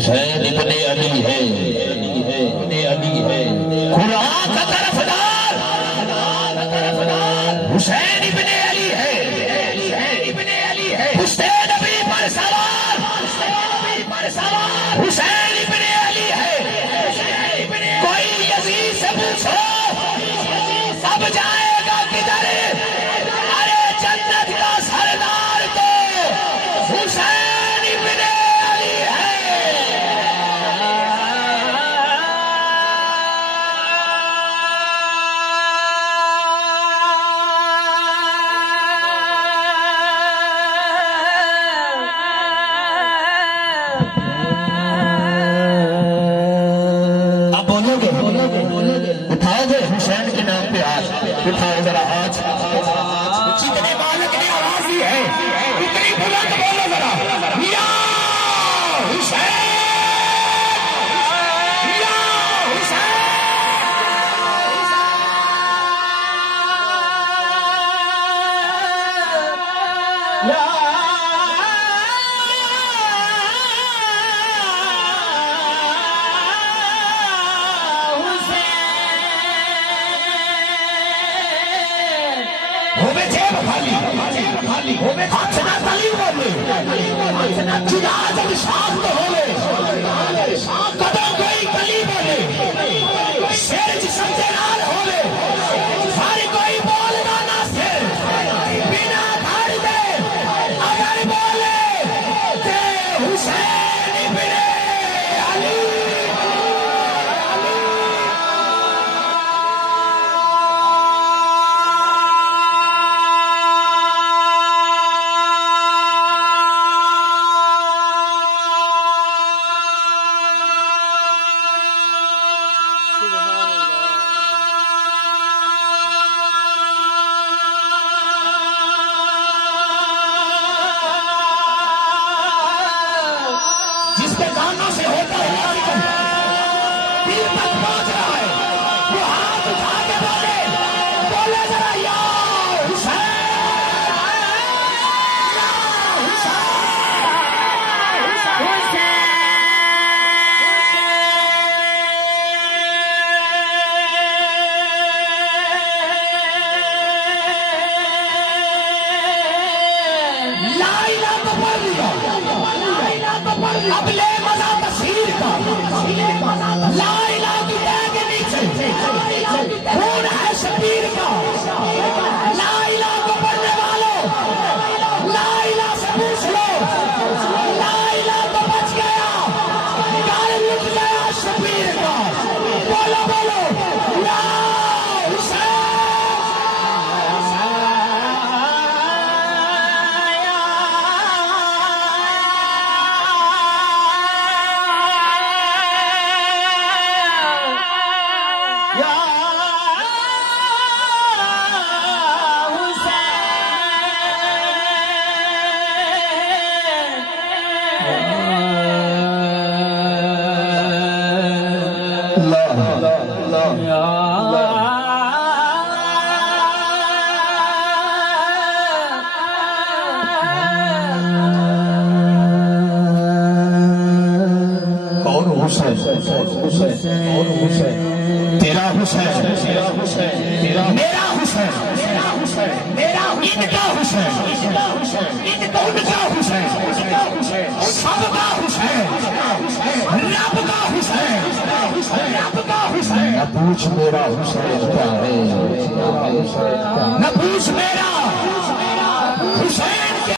हुसैन इब्ने अली है, कुरान का तरफदार हुसैन इब्ने अली है, पुश्ते नबी पर सवार हुसैन इब्ने अली है। कोई यजीद से पूछो अब जाएगा किधर, अरे जन्नत का सरदार तो हुसैन इब्ने अली है। अब बोलोगे उठाओगे हुसैन के नाम पे आज, उठाओ जरा आज। जितने बालक ने आवाज दी है उतनी बुलंद बोलो जरा, या हुसैन, या हुसैन। होवे जेब खाली होवे हाथना ताली बोले जुदा जब शांत होवे कदम कोई कली बोले शेर जिसम के नाल होवे सारी कोई बोलना ना शेर बिना धार दे अगर बोले ते हुसैन इब्ने अली। जिसके कानों से होता है दिल तक पहुंच रहा है, वो हाथ उठा के बोले जरा, या हुसैन, या हुसैन। ला इलाहा तो पढ़ लिया, अब ले मजा तस्वीर का, ला इलाहा की तह के नीचे खून है शबीर का। ला इलाहा को पढ़ने वालों ला इलाहा से पूछ लो, ला इलाहा तो बच गया, गाल लुट गया शबीर का। बोलो बोलो या हुसैन। तेरा हुसैन, मेरा हुसैन, मेरा इनका हुसैन, उनका हुसैन, सबका हुसैन, रब का हुसैन, रब का हुसैन। न पूछ मेरा हुसैन क्या है, न